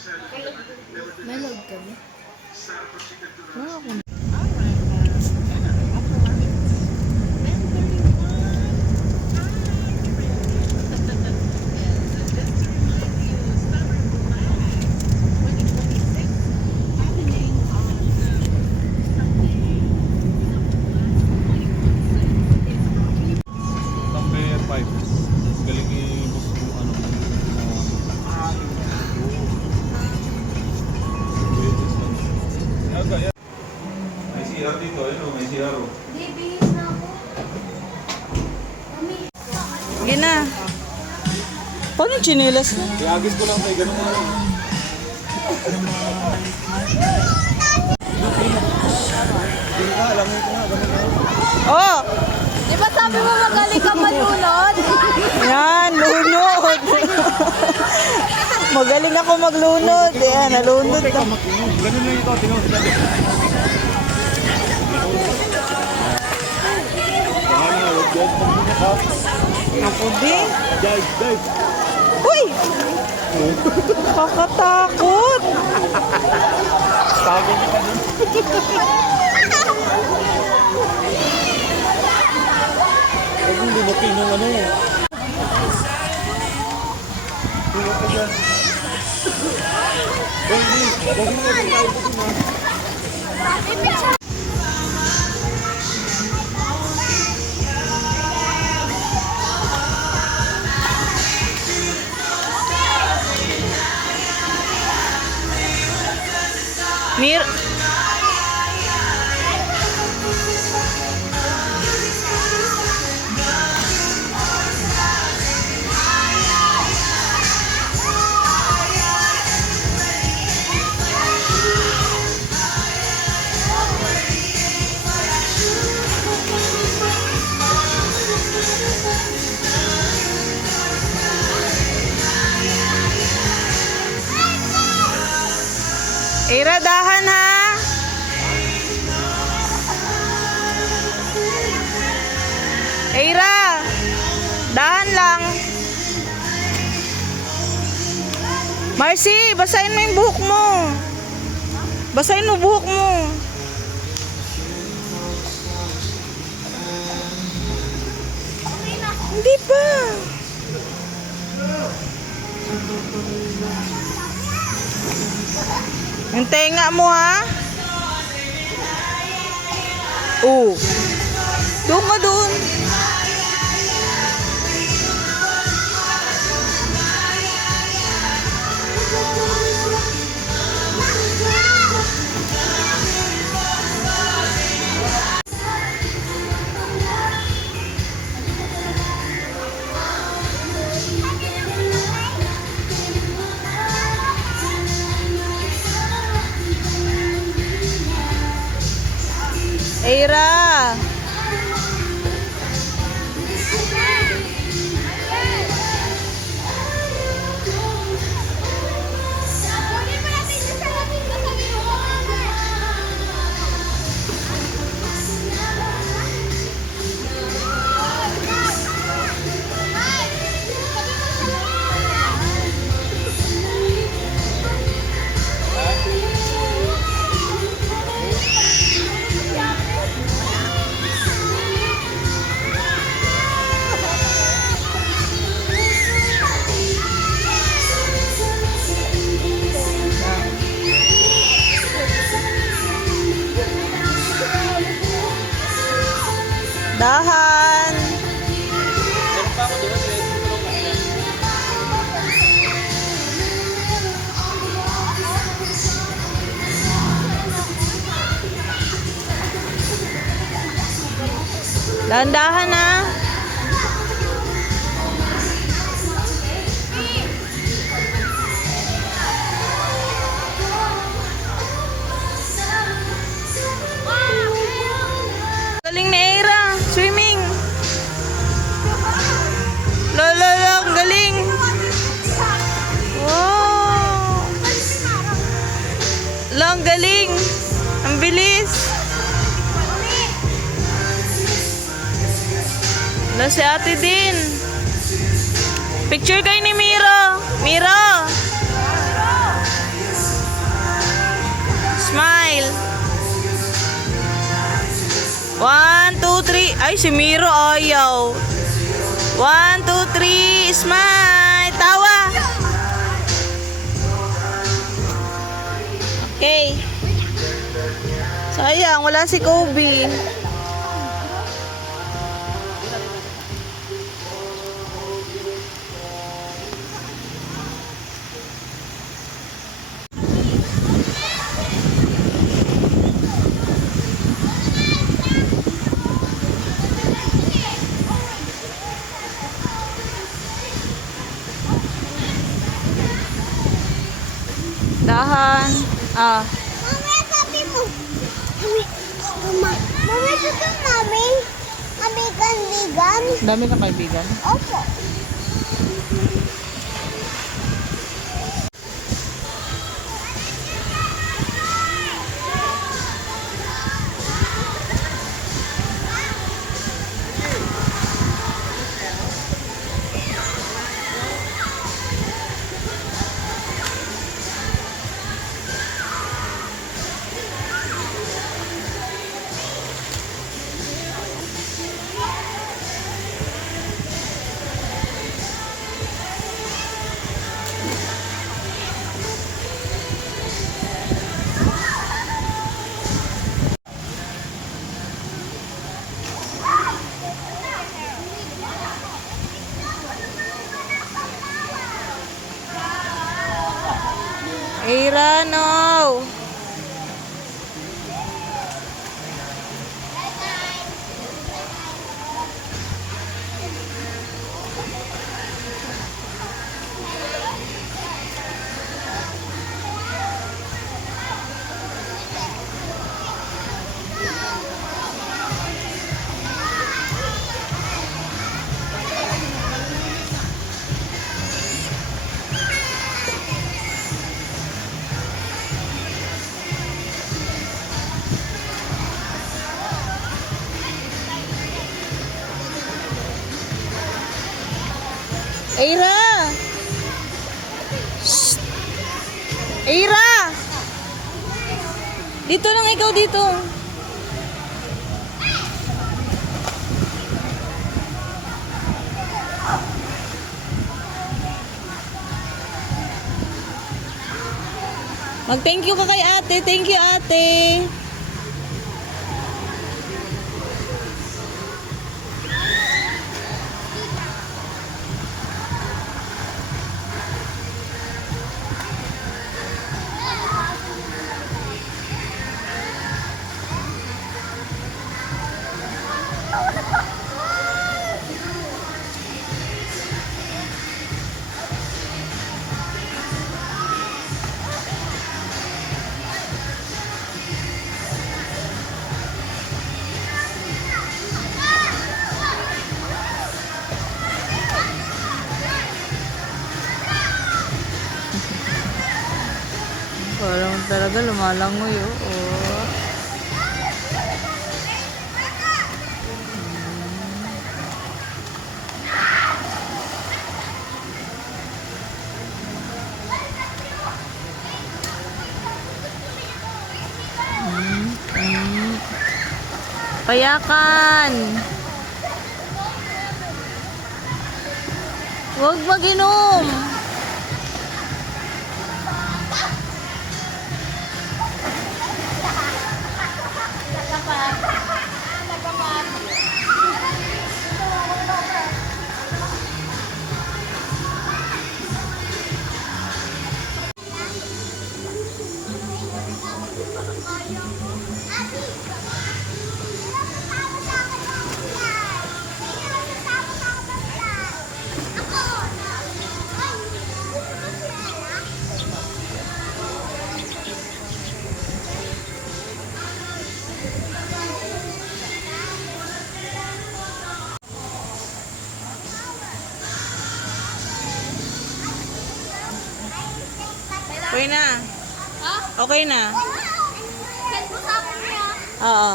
May load kami. Wala ako. May CR dito, ayun, may CR. Hindi, bihis na ako. Mami. Sige na. Paano yung chinelas na? Iagis ko lang tayo, ganun mo lang. Oh! Di ba sabi mo magaling ka malunod? Yan, lunod. Magaling ako maglunod. Yan, nalunod na. Ganun lang ito, tingnan mo sa dati. Ako din. Dive. Uy! Kakatakot. Sabi niya ka dun. Huwag mong lumaking ng ano eh. Tulog ka dyan. Huwag mo na tayo bukin ha. Mir... Ira, dahan ha! Ira! Dahan lang! Marcy, basahin mo yung buhok mo! Basahin mo buhok mo! Hindi pa! Yung tenga mo ha? Oo. Doon ka doon. Eira! Dahan! Dahan-dahan na! Galing ni Eira, swimming. Lolo, ang galing. Wow. Lang galing. Ang bilis. Na si ate din. Picture kayo ni Miro. Miro. Ay, si Miro ayaw. 1, 2, 3, smile. Tawa. Okay. Sayang, wala si Kobe. Dahan. Ah. Mami, sabi mo. Mami, mama. Mami, gusto mami. Kaibigan-bigan. Dami kang kaibigan. Opo. Ira, no. Ira! Shh! Ira! Dito lang ikaw dito. Mag-thank you ka kay ate. Thank you, ate. Parang talaga lumalangoy, oo. Payakan! Huwag mag-inom! Okay na. Okay na. Send mo sa akin niya. Oo.